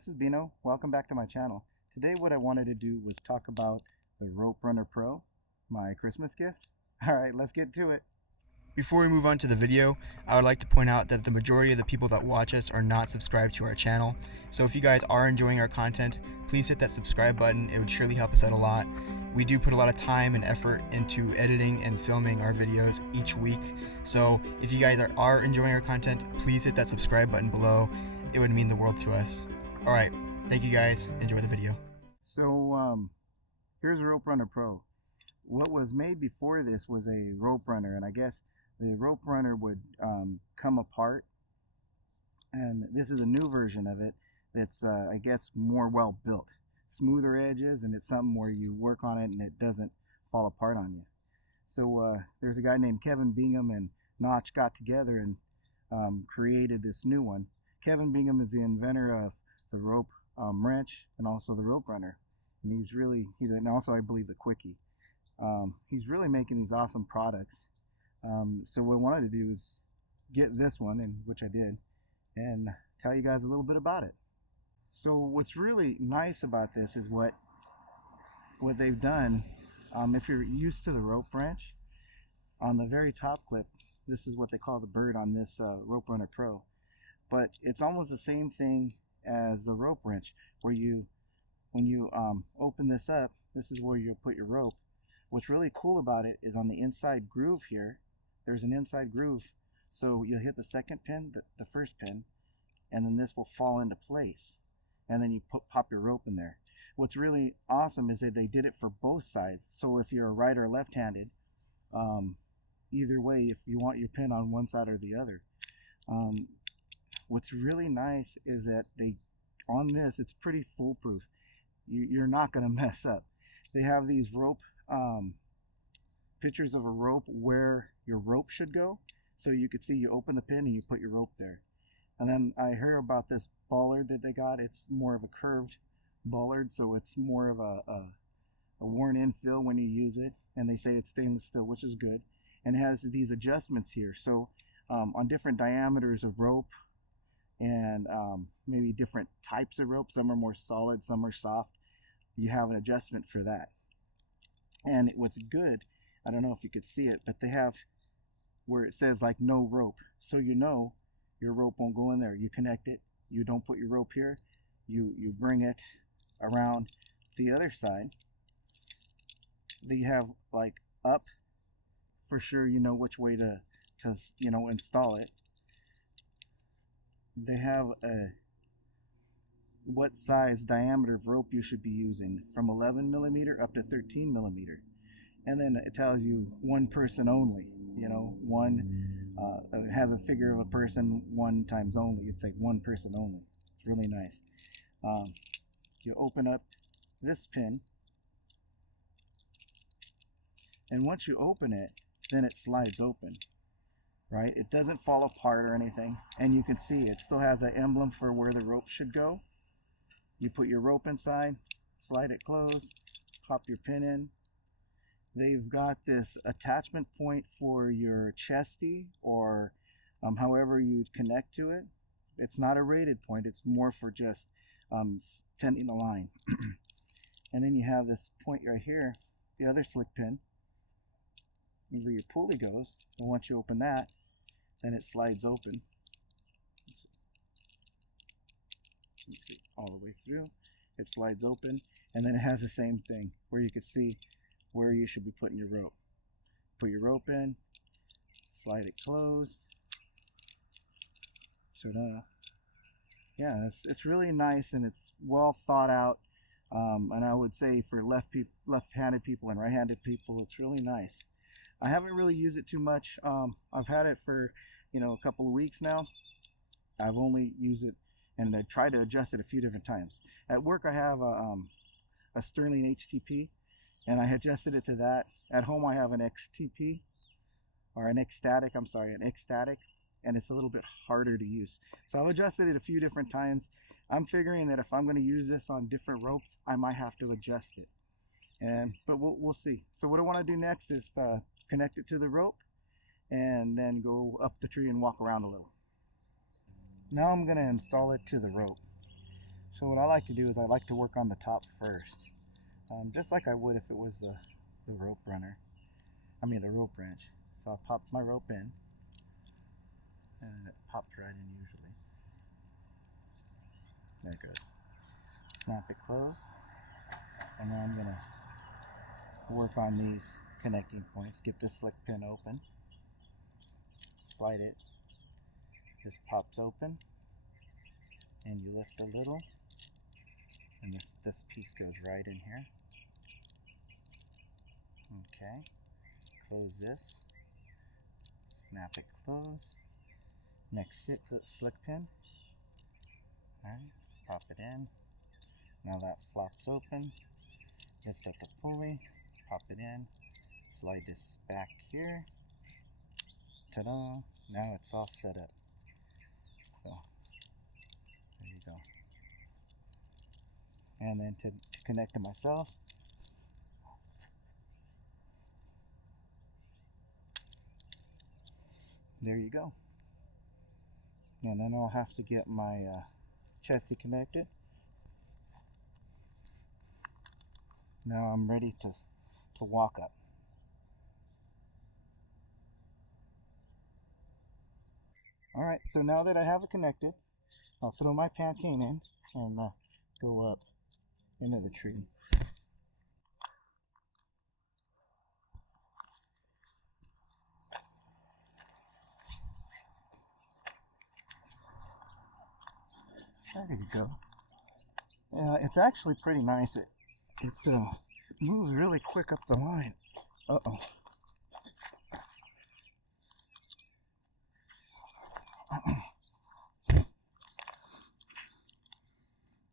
this is Bino. Welcome back to my channel. Today what I wanted to do was talk about the Rope Runner Pro, my Christmas gift. Alright, let's get to it. Before we move on to the video, I would like to point out that the majority of the people that watch us are not subscribed to our channel. So if you guys are enjoying our content, please hit that subscribe button. It would surely help us out a lot. We do put a lot of time and effort into editing and filming our videos each week. So if you guys are enjoying our content, please hit that subscribe button below. It would mean the world to us. Alright, thank you guys. Enjoy the video. So here's Rope Runner Pro. What was made before this was a rope runner, and I guess the rope runner would come apart, and this is a new version of it that's I guess more well built, smoother edges, and it's something where you work on it and it doesn't fall apart on you. So there's a guy named Kevin Bingham and Notch got together and created this new one. Kevin Bingham is the inventor of the rope wrench and also the rope runner, and and also I believe the quickie. He's really making these awesome products. So what I wanted to do is get this one, and which I did, and tell you guys a little bit about it. So what's really nice about this is what they've done. If you're used to the rope wrench, on the very top clip, this is what they call the bird on this Rope Runner Pro. But it's almost the same thing as the rope wrench, where when you open this up, this is where you'll put your rope. What's really cool about it is on the inside groove here, there's an inside groove. So you'll hit the second pin, the first pin, and then this will fall into place. And then you pop your rope in there. What's really awesome is that they did it for both sides. So if you're right or left-handed, either way, if you want your pin on one side or the other. What's really nice is that on this, it's pretty foolproof. You're not going to mess up. They have these rope pictures of a rope where your rope should go, so you could see you open the pin and you put your rope there. And then I heard about this bollard that they got. It's more of a curved bollard, so it's more of a worn-in fill when you use it, and they say it's stainless steel, which is good. And it has these adjustments here, so on different diameters of rope, and maybe different types of rope. Some are more solid, some are soft. You have an adjustment for that. And what's good, I don't know if you could see it, but they have where it says like no rope, so you know your rope won't go in there. You connect it, you don't put your rope here, you bring it around the other side. They have like up, for sure you know which way to install it. They have what size diameter of rope you should be using, from 11 millimeter up to 13 millimeter. And then it tells you one person only, it has a figure of a person, one times only. It's like one person only. It's really nice. You open up this pin, and once you open it, then it slides open. Right? It doesn't fall apart or anything, and you can see it still has an emblem for where the rope should go. You put your rope inside, slide it closed, pop your pin in. They've got this attachment point for your chesty, or however you connect to it. It's not a rated point, it's more for just tending the line. And then you have this point right here, the other slick pin, where your pulley goes, and once you open that, then it slides open. You see all the way through. It slides open, and then it has the same thing where you can see where you should be putting your rope. Put your rope in, slide it closed. So yeah, it's really nice, and it's well thought out. And I would say for left-handed people and right-handed people, it's really nice. I haven't really used it too much. I've had it for a couple of weeks now. I've only used it, and I tried to adjust it a few different times. At work I have a Sterling HTP, and I adjusted it to that. At home I have an XTP, or an X-Static, and it's a little bit harder to use. So I've adjusted it a few different times. I'm figuring that if I'm going to use this on different ropes, I might have to adjust it. But we'll see. So what I want to do next is connect it to the rope, and then go up the tree and walk around a little. Now I'm going to install it to the rope. So what I like to do is I like to work on the top first, just like I would if it was the rope runner. I mean the rope wrench. So I popped my rope in, and it popped right in usually. There it goes. Snap it closed, and now I'm gonna work on these connecting points. Get this slick pin open, slide it. This pops open, and you lift a little, and this piece goes right in here. Okay, close this, snap it closed. Next, slick pin. Alright, pop it in. Now that flops open. Lift up the pulley, pop it in, slide this back here. Ta-da! Now it's all set up. So, there you go. And then to connect to myself, there you go. And then I'll have to get my chesty connected. Now I'm ready to walk up. Alright, so now that I have it connected, I'll throw my Pantene in and go up into the tree. There you go. It's actually pretty nice. It moves really quick up the line. Uh-oh.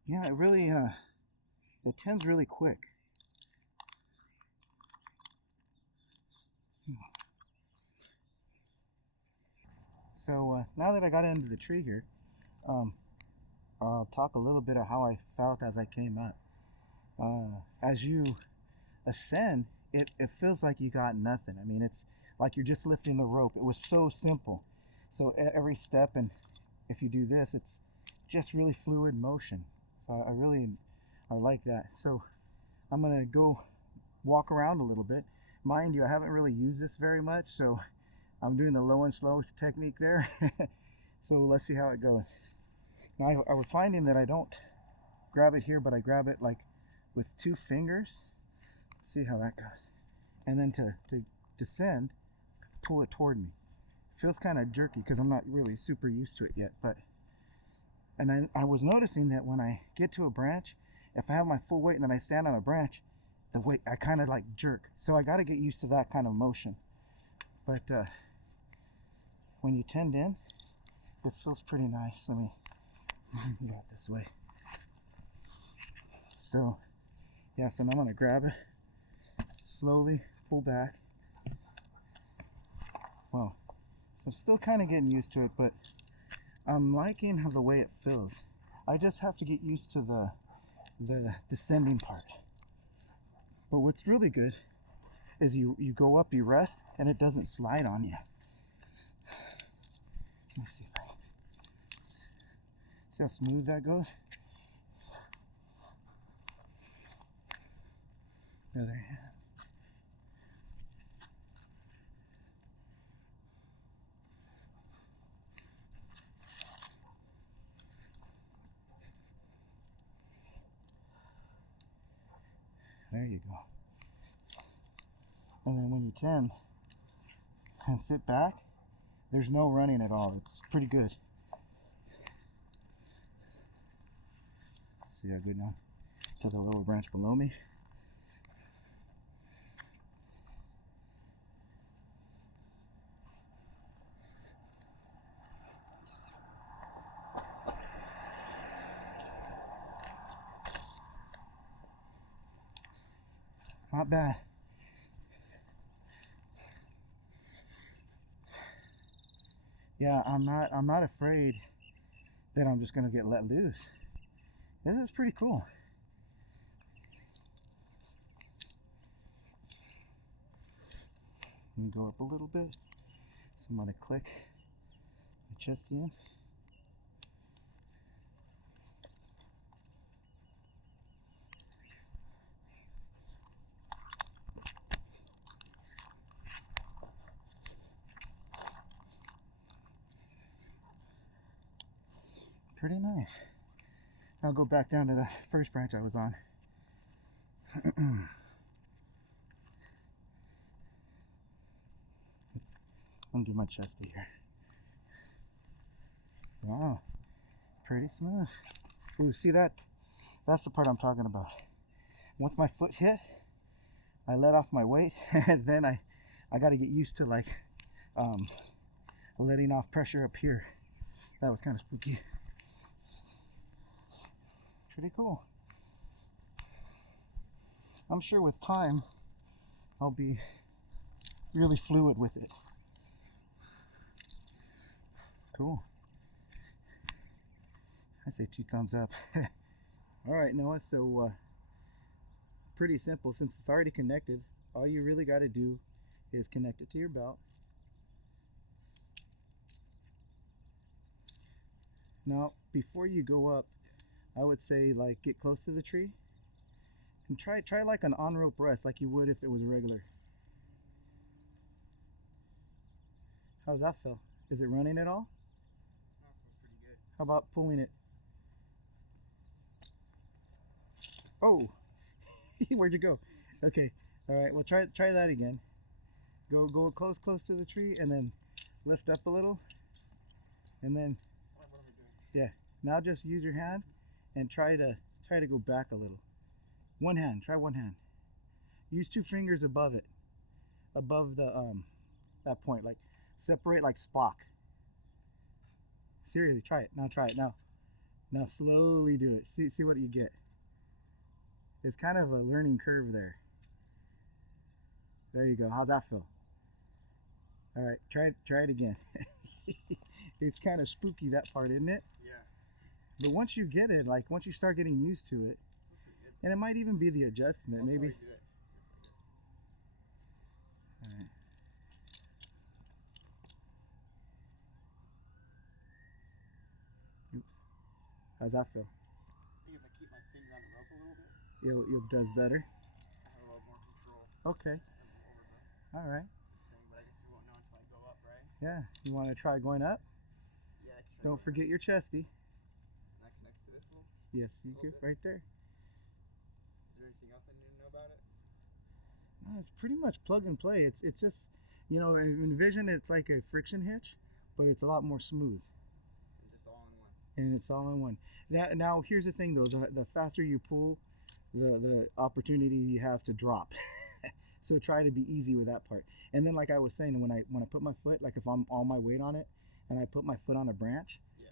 Yeah, it really, it tends really quick. So now that I got into the tree here, I'll talk a little bit of how I felt as I came up. As you ascend, it feels like you got nothing. I mean, it's like you're just lifting the rope. It was so simple. So every step, and if you do this, it's just really fluid motion. So I like that. So I'm gonna go walk around a little bit. Mind you, I haven't really used this very much, so I'm doing the low and slow technique there. So let's see how it goes. Now I was finding that I don't grab it here, but I grab it like with 2 fingers. Let's see how that goes. And then to descend, pull it toward me. Feels kind of jerky because I'm not really super used to it yet, and I was noticing that when I get to a branch, if I have my full weight and then I stand on a branch, the weight, I kind of like jerk. So I got to get used to that kind of motion. But when you tend in, it feels pretty nice. Let me go it this way. So yeah, so now I'm going to grab it, slowly pull back. Wow. So I'm still kind of getting used to it, but I'm liking how the way it feels. I just have to get used to the descending part. But what's really good is you go up, you rest, and it doesn't slide on you. Let me see if I see how smooth that goes. There you go. There you go. And then when you tend and sit back, there's no running at all. It's pretty good. See how good now? To the lower branch below me. Not bad. Yeah, I'm not afraid that I'm just gonna get let loose. This is pretty cool. And go up a little bit. So I'm gonna click my chest in. pretty nice. I'll go back down to the first branch I was on. Undo my chesty here. Wow, pretty smooth. Ooh, see that? That's the part I'm talking about. Once my foot hit, I let off my weight, and then I got to get used to like letting off pressure up here. That was kind of spooky. Pretty cool. I'm sure with time I'll be really fluid with it. Cool. I say 2 thumbs up. All right, Noah, so pretty simple. Since it's already connected, all you really got to do is connect it to your belt. Now, before you go up, I would say like get close to the tree and try like an on-rope rest like you would if it was regular. How's that feel? Is it running at all? That feels pretty good. How about pulling it? Oh, where'd you go? Okay, all right. Well, try that again. Go close to the tree, and then lift up a little, and then What am I doing? yeah. Now just use your hand and try to go back a little. One hand. Try one hand. Use 2 fingers above it, above the that point, like separate like Spock. Seriously, try it. Now try it. Now slowly do it. See what you get. It's kind of a learning curve there. There you go. How's that feel? All right, try it again. It's kind of spooky, that part, isn't it? Yeah. But once you get it, like once you start getting used to it, and it might even be the adjustment, maybe. All right. Oops. How's that feel? I think if I keep my finger on the rope a little bit, It does better. I have a little more control Okay. over All right. the thing, but I guess we won't know until I go up, right? Yeah. You want to try going up? Yeah, I can try Don't going forget your chesty. up. And that connects to this little. Yes, you Little go bit. right there. Is there anything else I need to know about it? No, it's pretty much plug and play. It's just, you know, envision it's like a friction hitch, but it's a lot more smooth, And just all in one. and it's all in one. Now here's the thing though: the faster you pull, the opportunity you have to drop. So try to be easy with that part. And then, like I was saying, when I put my foot, like if I'm all my weight on it, and I put my foot on a branch, Yeah.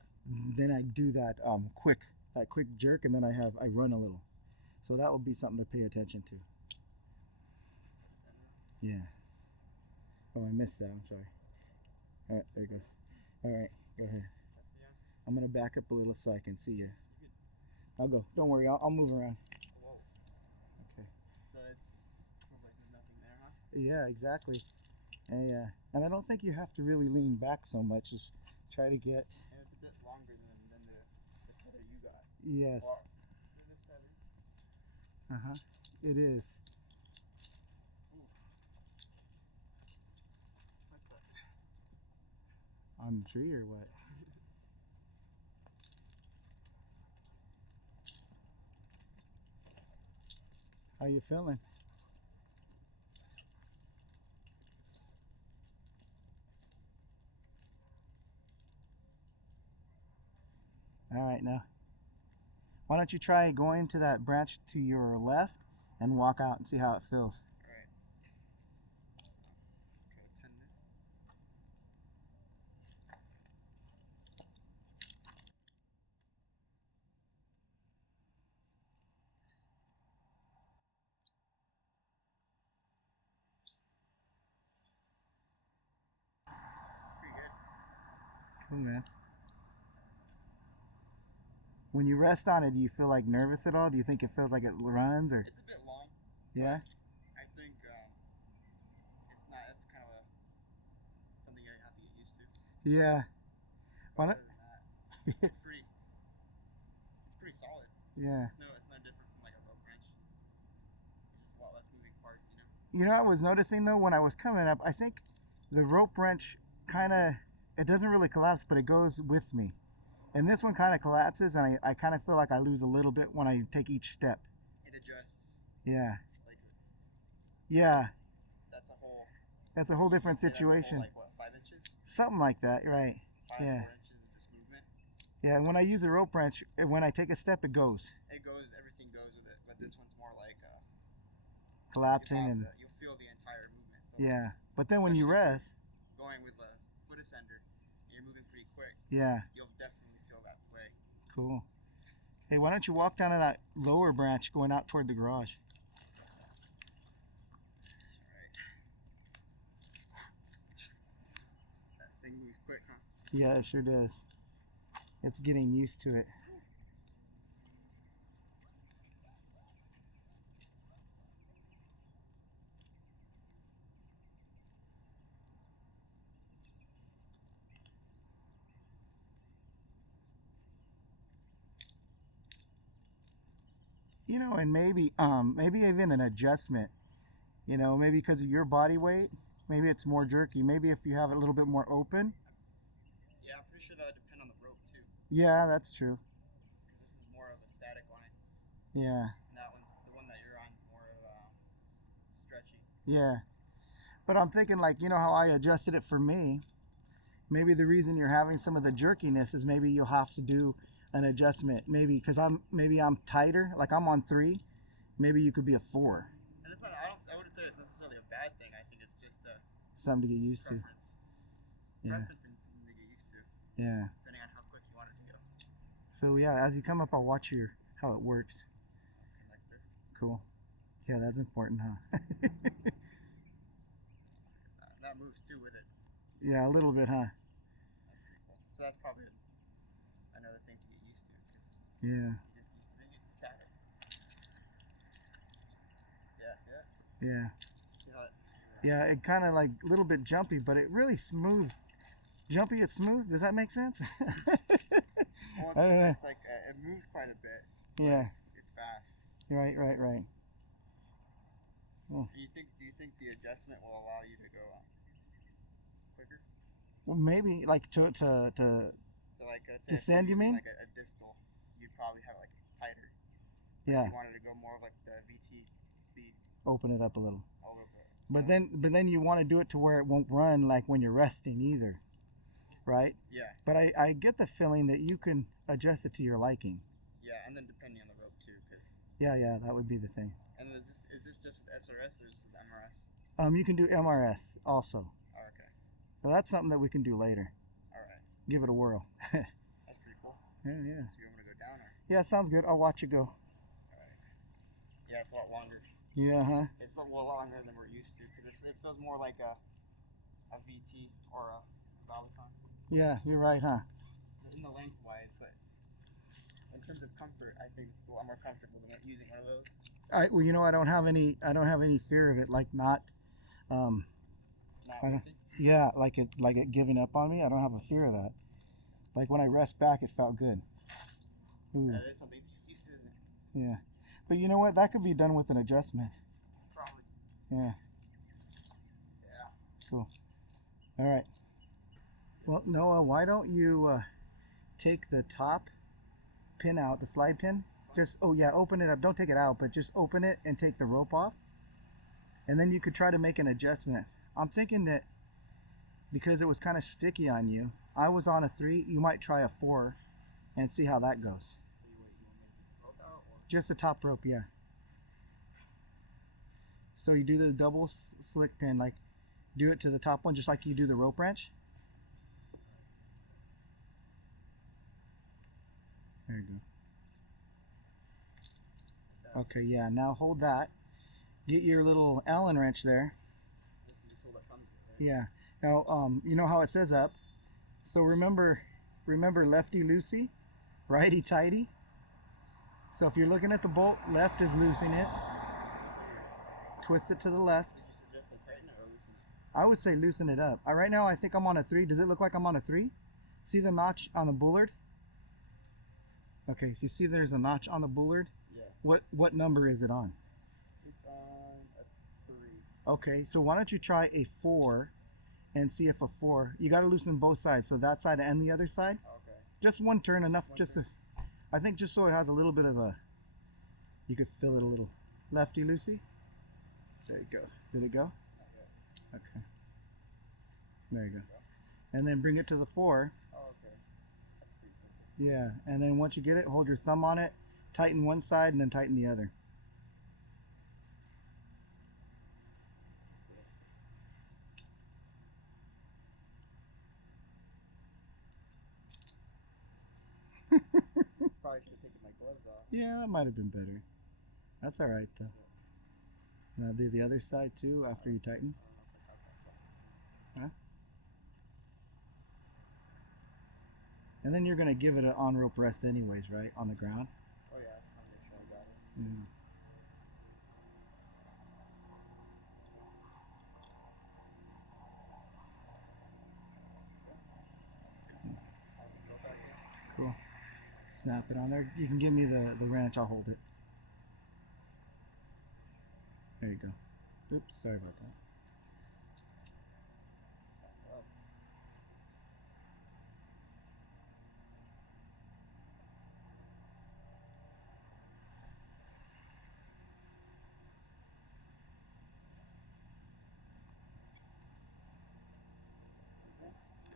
then I do that quick jerk, and then I run a little. So that will be something to pay attention to. Yeah. Oh, I missed that. I'm sorry. All right, there it goes. All right, go ahead. That's yeah. I'm gonna back up a little so I can see you. I'll go. Don't worry. I'll move around. Whoa. Okay. So it's feels like there's nothing there, huh? Yeah, exactly. And I don't think you have to really lean back so much. Just try to get. And it's a bit longer than the tether you got. Yes. Well, this tether. It is. What's that? On the tree or what? How you feeling? All right, now. Why don't you try going to that branch to your left and walk out and see how it feels? Alright. Try to tend this. Pretty good. Cool, man. When you rest on it, do you feel like nervous at all? Do you think it feels like it runs or? It's a bit long. Yeah? I think it's not. It's kind of something I have to get used to. Yeah. Why not? Other than that, it's pretty solid. Yeah. It's no different from like a rope wrench. It's just a lot less moving parts, you know. You know what I was noticing though when I was coming up? I think the rope wrench kind of, it doesn't really collapse, but it goes with me. And this one kind of collapses, and I kind of feel like I lose a little bit when I take each step. It adjusts. Yeah. Like, yeah. That's a whole different situation. Like what, 5 inches? Something like that, right? 5, yeah. 4 inches of just movement. Yeah, and when I use a rope wrench, when I take a step, it goes. Everything goes with it, but this one's more like collapsing, and you'll feel the entire movement. So yeah, but then when you rest, going with a foot ascender, you're moving pretty quick. Yeah, you'll definitely feel that play. Cool. Hey, why don't you walk down to that lower branch going out toward the garage? That thing moves quick, huh? Yeah, it sure does. It's getting used to it. You know, and maybe even an adjustment. You know, maybe because of your body weight, maybe it's more jerky. Maybe if you have it a little bit more open. Yeah, I'm pretty sure that would depend on the rope too. Yeah, that's true. Because this is more of a static line. Yeah. And that one's the one that you're on is more of stretchy. Yeah. But I'm thinking, like, you know how I adjusted it for me? Maybe the reason you're having some of the jerkiness is maybe you'll have to do an adjustment. Maybe because I'm tighter, like I'm on 3. Maybe you could be a 4. And it's not, I wouldn't say it's necessarily a bad thing. I think it's just something to get used preference. to. Yeah. Preference and something to get used to. Yeah. Depending on how quick you want it to go. So yeah, as you come up, I'll watch how it works. Like this. Cool. Yeah, that's important, huh? That moves too with it. Yeah, a little bit, huh? Cool. So that's probably another thing to get used to. Yeah. Just used to being static. Yeah, see that? Yeah. See how it, yeah, it kind of like a little bit jumpy, but it really smooth. Jumpy, it's smooth. Does that make sense? well, it's like it moves quite a bit. Yeah. It's fast. Right. Well, do you think the adjustment will allow you to go quicker? Well, maybe like to So like let's say descend, you mean? Like a distal, you'd probably have it like tighter. Yeah. If you wanted to go more of like the VT speed. Open it up a little. A little bit. But then you want to do it to where it won't run like when you're resting either, right? Yeah. But I get the feeling that you can adjust it to your liking. Yeah, and then depending on the rope too, cause. Yeah, that would be the thing. And is this just with SRS or is this with MRS? You can do MRS also. Oh, okay. So that's something that we can do later. All right. Give it a whirl. That's pretty cool. Yeah. So you want me to go down or? Yeah, sounds good. I'll watch you go. All right. Yeah, it's a lot longer. Yeah, huh? It's a lot longer than we're used to because it feels more like a VT or a Valicon. Yeah, you're right, huh? In the lengthwise, but in terms of comfort, I think it's a lot more comfortable than using one of those. Well, you know, I don't have any fear of it, like not yeah, like it giving up on me. I don't have a fear of that. Like when I rest back, it felt good. Ooh. That is something to get used to, isn't it? Yeah, but you know what? That could be done with an adjustment. Probably. Yeah. Yeah. Cool. All right. Well, Noah, why don't you take the top pin out, the slide pin? Just, oh yeah, open it up. Don't take it out, but just open it and take the rope off. And then you could try to make an adjustment. I'm thinking that because it was kind of sticky on you, I was on a 3, you might try a 4 and see how that goes. So you want me to take the rope out? Or? Just the top rope, yeah. So you do the double slick pin, like do it to the top one just like you do the rope wrench. There you go. Okay, yeah, now hold that. Get your little Allen wrench there. This is the tool that comes with it, right? Yeah. Now, you know how it says up. So remember lefty loosey, righty tighty. So if you're looking at the bolt, left is loosening it. Twist it to the left. Would you suggest I tighten it or loosen it? I would say loosen it up. Right now I think I'm on a 3. Does it look like I'm on a 3? See the notch on the bullard? Okay, so you see there's a notch on the bullard? Yeah. What number is it on? It's on a 3. Okay, so why don't you try a 4 and see if a 4, you got to loosen both sides, so that side and the other side. Okay. Just one turn, enough just to, I think just so it has a little bit of a, you could feel it a little lefty-loosey. There you go. Did it go? Okay. There you go. And then bring it to the 4. Oh, okay. That's pretty simple. Yeah, and then once you get it, hold your thumb on it, tighten one side, and then tighten the other. Probably should have taken my gloves off. Yeah, that might have been better. That's all right though. Now do the other side too after you tighten. Huh? And then you're gonna give it an on-rope rest anyways, right? On the ground. Oh yeah, I'll make sure I got it. Mm. Cool. Snap it on there. You can give me the wrench, I'll hold it. There you go. Oops, sorry about that.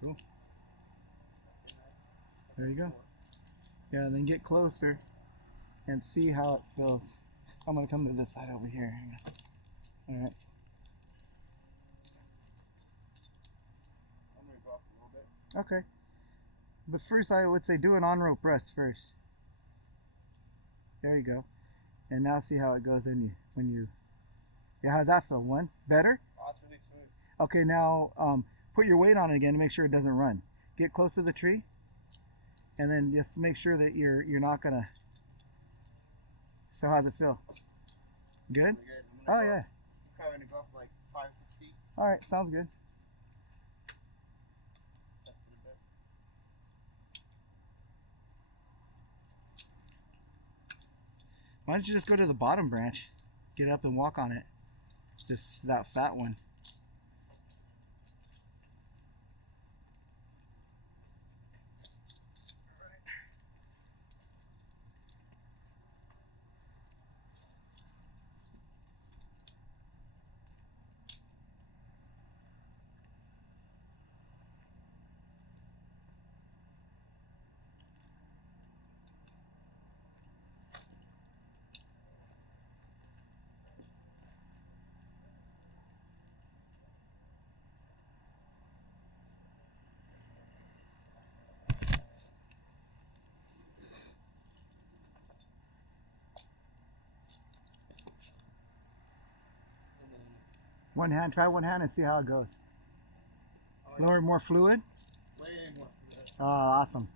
Cool. There you go. Yeah, then get closer and see how it feels. I'm gonna come to this side over here. All right. I'm gonna go up a little bit. Okay. But first, I would say do an on-rope rest first. There you go. And now see how it goes when you. Yeah, how's that feel? One better? Oh, it's really smooth. Okay, now put your weight on it again to make sure it doesn't run. Get close to the tree, and then just make sure that you're not gonna. So how's it feel? Good? Really good. Oh yeah. Probably gonna go up like 5-6 feet. All right, sounds good. Test it a bit. Why don't you just go to the bottom branch, get up and walk on it? Just that fat one. One hand, try one hand and see how it goes. Lower more fluid. Way more fluid. Oh, awesome.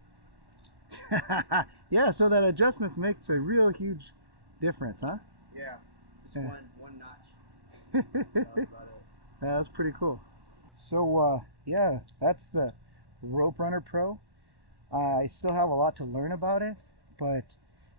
Yeah, so that adjustments makes a real huge difference, huh? Yeah. Just Yeah. one notch. That was about it. Yeah, that's pretty cool. So yeah, that's the Rope Runner Pro. I still have a lot to learn about it, but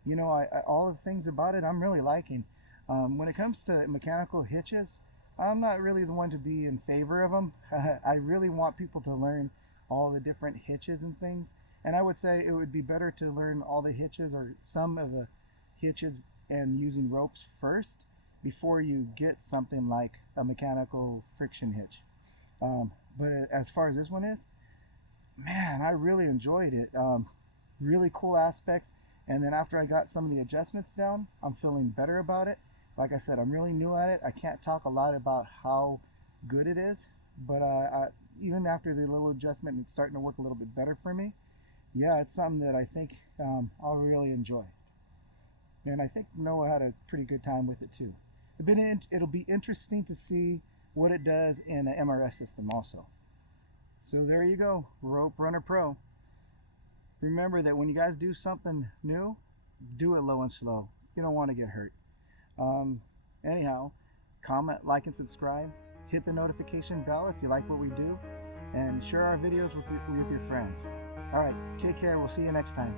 you know, all the things about it I'm really liking. When it comes to mechanical hitches, I'm not really the one to be in favor of them. I really want people to learn all the different hitches and things, and I would say it would be better to learn all the hitches or some of the hitches and using ropes first before you get something like a mechanical friction hitch. But as far as this one is, man, I really enjoyed it. Really cool aspects, and then after I got some of the adjustments down, I'm feeling better about it. Like I said, I'm really new at it. I can't talk a lot about how good it is, but even after the little adjustment, it's starting to work a little bit better for me. Yeah, it's something that I think I'll really enjoy. And I think Noah had a pretty good time with it too. It'll be interesting to see what it does in an MRS system also. So there you go, Rope Runner Pro. Remember that when you guys do something new, do it low and slow. You don't want to get hurt. Anyhow, comment, like, and subscribe. Hit the notification bell if you like what we do, and share our videos with your friends. All right, take care. We'll see you next time.